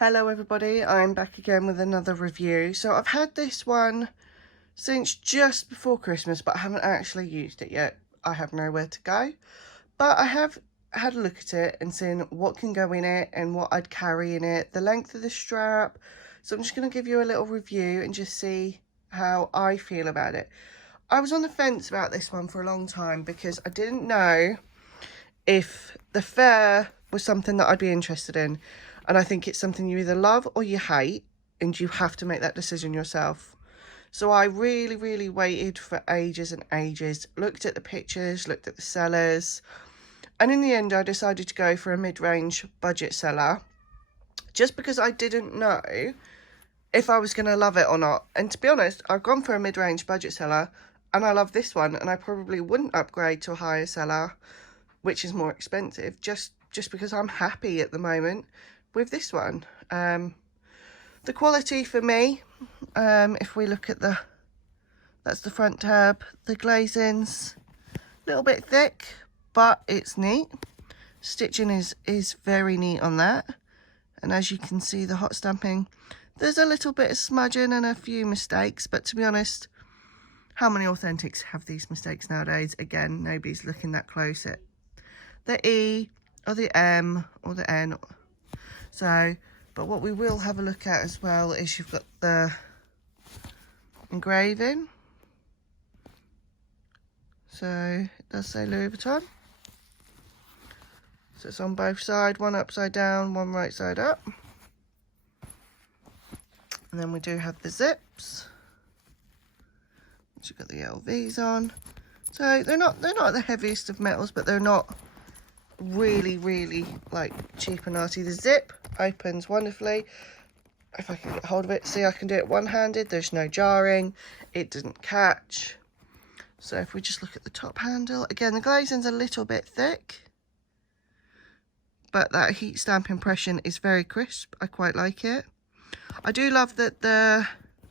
Hello everybody, I'm back again with another review. So I've had this one since just before Christmas, but I haven't actually used it yet. I have nowhere to go. But I have had a look at it and seen what can go in it and what I'd carry in it, the length of the strap. So I'm just going to give you a little review and just see how I feel about it. I was on the fence about this one for a long time because I didn't know if the fur was something that I'd be interested in. And I think it's something you either love or you hate, and you have to make that decision yourself. So I really waited for ages and ages, looked at the pictures, looked at the sellers, and in the end I decided to go for a mid-range budget seller, just because I didn't know if I was going to love it or not. And to be honest, I've gone for a mid-range budget seller and I love this one, and I probably wouldn't upgrade to a higher seller, which is more expensive, just because I'm happy at the moment with this one. The quality for me, if we look at that's the front tab, the glazing's a little bit thick, but it's neat. Stitching is very neat on that, and as you can see, the hot stamping, there's a little bit of smudging and a few mistakes, but to be honest, how many authentics have these mistakes nowadays? Again, nobody's looking that close at the E or the M or the N. So, but what we will have a look at as well is you've got the engraving. So it does say Louis Vuitton. So it's on both sides, one upside down, one right side up. And then we do have the zips, which you've got the LVs on. So they're not the heaviest of metals, but they're not really like cheap and arty. The zip opens wonderfully. If I can get hold of it, see, I can do it one-handed. There's no jarring, it doesn't catch. So if we just look at the top handle again, the glazing's a little bit thick, but that heat stamp impression is very crisp. I quite like it. I do love that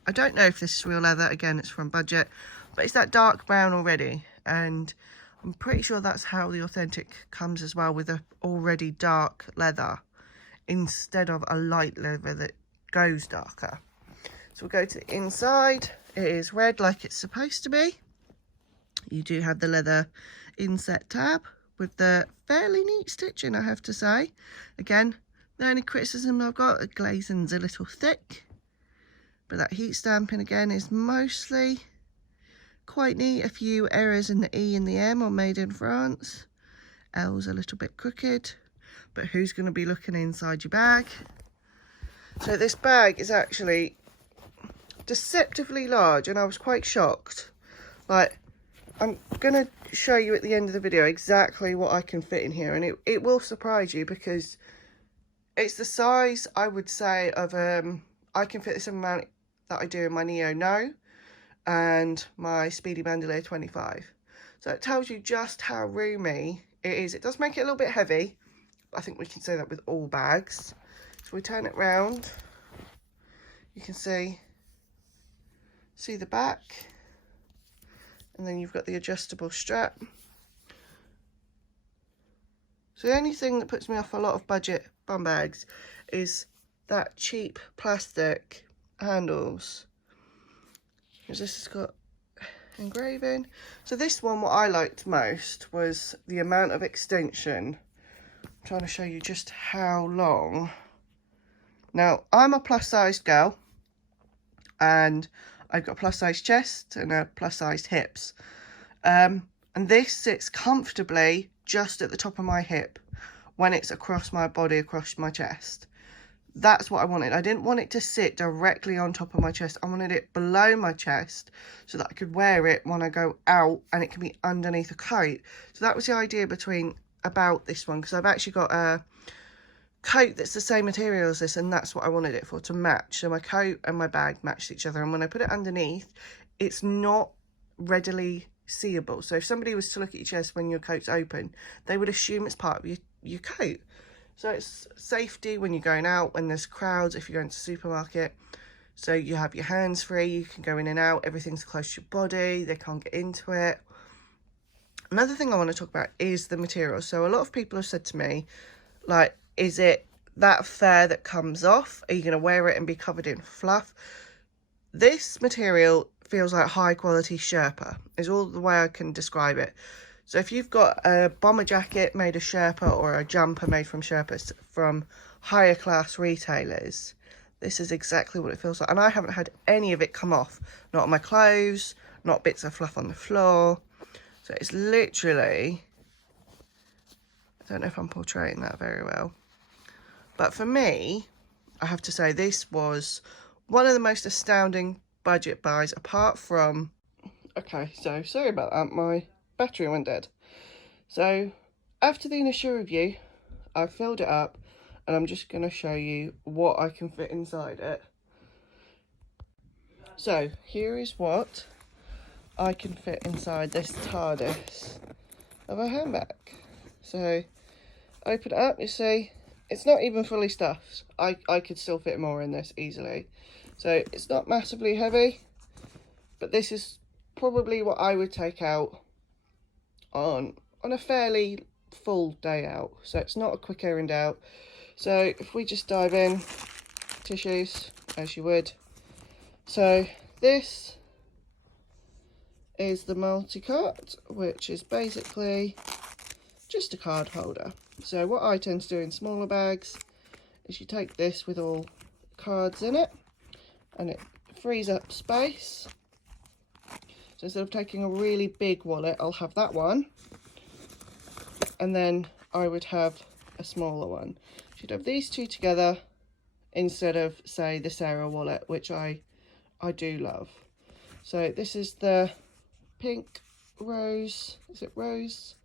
I don't know if this is real leather, again it's from budget, but it's that dark brown already, and I'm pretty sure that's how the authentic comes as well, with a already dark leather instead of a light leather that goes darker. So we'll go to the inside. It is red like it's supposed to be. You do have the leather inset tab with the fairly neat stitching, I have to say. Again, the only criticism I've got, the glazing's a little thick, but that heat stamping again is mostly quite neat. A few errors in the E and the M on Made in France. L's a little bit crooked, but who's going to be looking inside your bag? So this bag is actually deceptively large, and I was quite shocked. Like, I'm going to show you at the end of the video exactly what I can fit in here, and it will surprise you, because it's the size, I would say, of I can fit this amount that I do in my Neo No and my Speedy Bandolier 25. So it tells you just how roomy it is. It does make it a little bit heavy, but I think we can say that with all bags. So we turn it round, you can see the back, and then you've got the adjustable strap. So the only thing that puts me off a lot of budget bum bags is that cheap plastic handles. Because this has got engraving. So this one, what I liked most was the amount of extension. I'm trying to show you just how long. Now, I'm a plus sized girl, and I've got a plus sized chest and a plus sized hips. And this sits comfortably just at the top of my hip when it's across my body, across my chest. That's what I wanted. I didn't want it to sit directly on top of my chest. I wanted it below my chest so that I could wear it when I go out, and it can be underneath a coat. So that was the idea about this one, because I've actually got a coat that's the same material as this, and that's what I wanted it for, to match. So my coat and my bag matched each other, and when I put it underneath, it's not readily seeable. So if somebody was to look at your chest when your coat's open, they would assume it's part of your coat. So it's safety when you're going out, when there's crowds, if you're going to the supermarket. So you have your hands free, you can go in and out, everything's close to your body, they can't get into it. Another thing I want to talk about is the material. So a lot of people have said to me, like, is it that fur that comes off. Are you going to wear it and be covered in fluff? This material feels like high quality Sherpa, is all the way I can describe it. So if you've got a bomber jacket made of Sherpa or a jumper made from Sherpas from higher class retailers, this is exactly what it feels like. And I haven't had any of it come off, not on my clothes, not bits of fluff on the floor. So it's literally, I don't know if I'm portraying that very well, but for me, I have to say this was one of the most astounding budget buys, apart from, okay, so sorry about that, my battery went dead. So after the initial review, I filled it up and I'm just going to show you what I can fit inside it. So here is what I can fit inside this TARDIS of a handbag. So open it up, you see it's not even fully stuffed. I could still fit more in this easily. So it's not massively heavy, but this is probably what I would take out on a fairly full day out. So it's not a quick errand out. So if we just dive in, tissues, as you would. So this is the multi-cart, which is basically just a card holder. So what I tend to do in smaller bags is you take this with all cards in it, and it frees up space. So instead of taking a really big wallet, I'll have that one, and then I would have a smaller one. Should have these two together instead of, say, the Sarah wallet, which I do love. So this is the pink rose, is it rose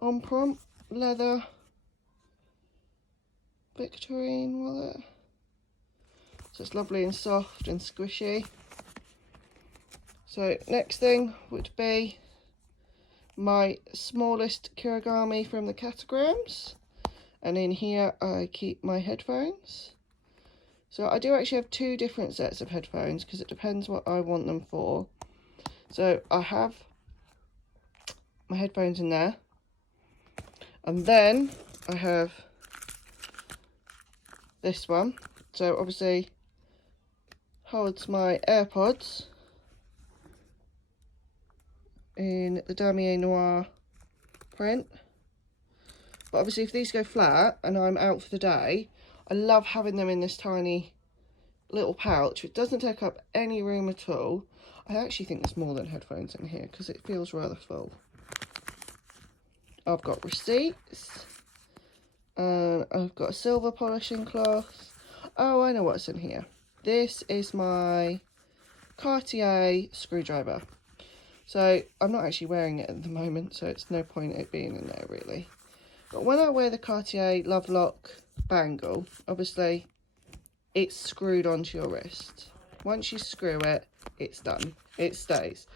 on prompt leather Victorine wallet. So it's lovely and soft and squishy. So next thing would be my smallest Kirigami from the Catagrams, and in here I keep my headphones. So I do actually have two different sets of headphones because it depends what I want them for. So I have my headphones in there, and then I have this one. So obviously holds my AirPods in the Damier Noir print. But obviously if these go flat and I'm out for the day, I love having them in this tiny little pouch. It doesn't take up any room at all. I actually think there's more than headphones in here because it feels rather full. I've got receipts, and I've got a silver polishing cloth. Oh, I know what's in here. This is my Cartier screwdriver. So I'm not actually wearing it at the moment, so it's no point it being in there really. But when I wear the Cartier Love Lock bangle, obviously it's screwed onto your wrist. Once you screw it, it's done. It stays.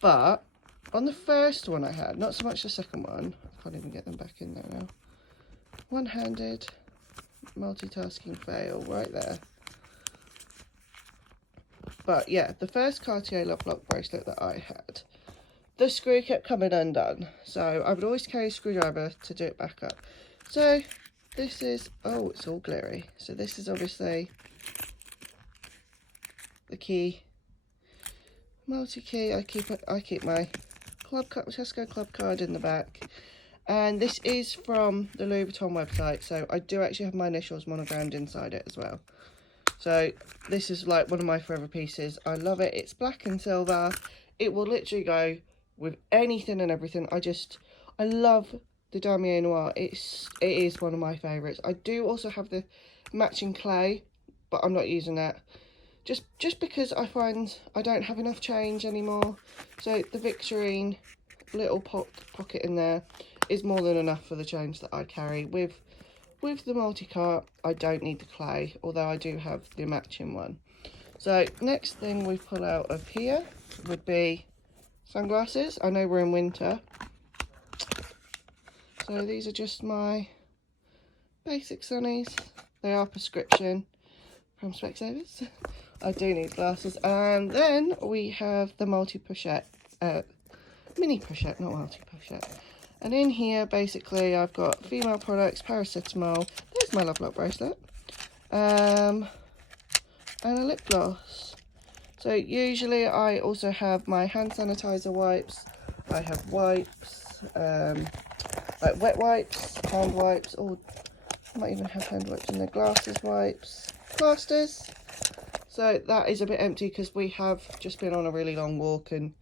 But on the first one I had, not so much the second one, I can't even get them back in there now. One-handed multitasking fail right there. But yeah, the first Cartier Love Lock bracelet that I had, the screw kept coming undone. So I would always carry a screwdriver to do it back up. So this is, oh, it's all glittery. So this is obviously the key, multi-key. I keep my Tesco club card in the back, and this is from the Louis Vuitton website, so I do actually have my initials monogrammed inside it as well. So this is like one of my forever pieces. I love it. It's black and silver. It will literally go with anything and everything. I love the Damier Noir. It is one of my favourites. I do also have the matching clay, but I'm not using that. Just because I find I don't have enough change anymore. So the Victorine little pocket in there is more than enough for the change that I carry. With the multi-cart, I don't need the clay, although I do have the matching one. So next thing we pull out of here would be sunglasses. I know we're in winter. So these are just my basic sunnies. They are prescription from Specsavers. I do need glasses. And then we have the multi-pochette, mini pochette, not multi-pochette. And in here, basically, I've got female products, paracetamol. There's my Love Lock bracelet, and a lip gloss. So usually I also have my hand sanitizer wipes. I have wipes, like wet wipes, hand wipes, or I might even have hand wipes in there, glasses wipes, plasters. So that is a bit empty because we have just been on a really long walk and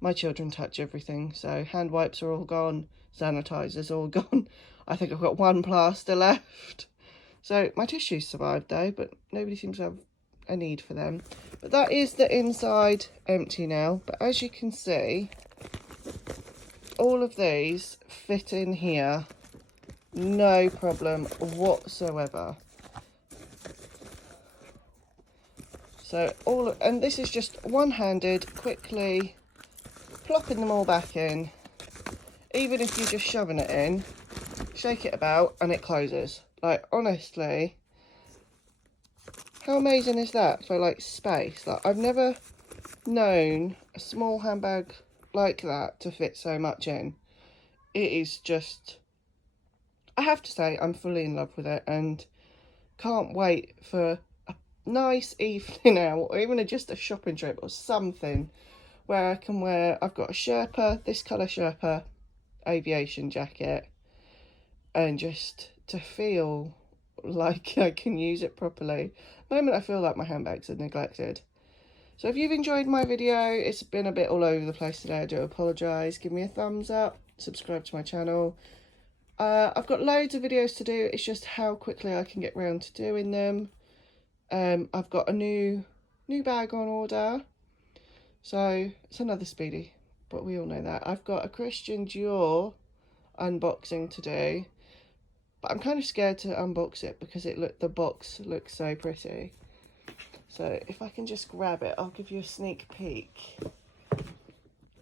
my children touch everything. So hand wipes are all gone, sanitizer's all gone. I think I've got one plaster left. So my tissues survived though, but nobody seems to have a need for them. But that is the inside empty now. But as you can see, all of these fit in here, no problem whatsoever. So and this is just one-handed, quickly plopping them all back in. Even if you're just shoving it in, shake it about and it closes. Like, honestly, how amazing is that for like space? Like, I've never known a small handbag like that to fit so much in. It is just, I have to say, I'm fully in love with it and can't wait for a nice evening out, or even just a shopping trip or something where I can wear, I've got a Sherpa, this colour Sherpa aviation jacket, and just to feel like I can use it properly. At the moment I feel like my handbags are neglected. So if you've enjoyed my video, it's been a bit all over the place today, I do apologise. Give me a thumbs up, subscribe to my channel. I've got loads of videos to do, it's just how quickly I can get round to doing them. I've got a new bag on order, so it's another speedy, but we all know that. I've got a Christian Dior unboxing to do, but I'm kind of scared to unbox it because the box looks so pretty. So if I can just grab it, I'll give you a sneak peek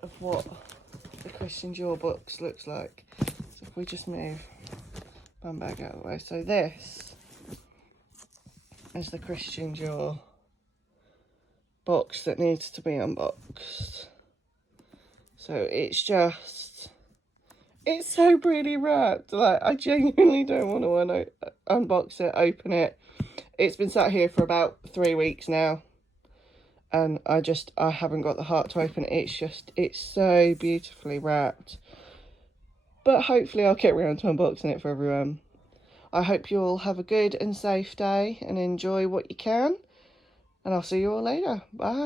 of what the Christian Dior box looks like. So if we just move bum bag out of the way. So this is the Christian Dior box that needs to be unboxed. So it's so pretty wrapped. Like, I genuinely don't want to unbox it, open it. It's been sat here for about 3 weeks now, and I haven't got the heart to open it. It's so beautifully wrapped. But hopefully I'll get around to unboxing it for everyone. I hope you all have a good and safe day and enjoy what you can. And I'll see you all later. Bye.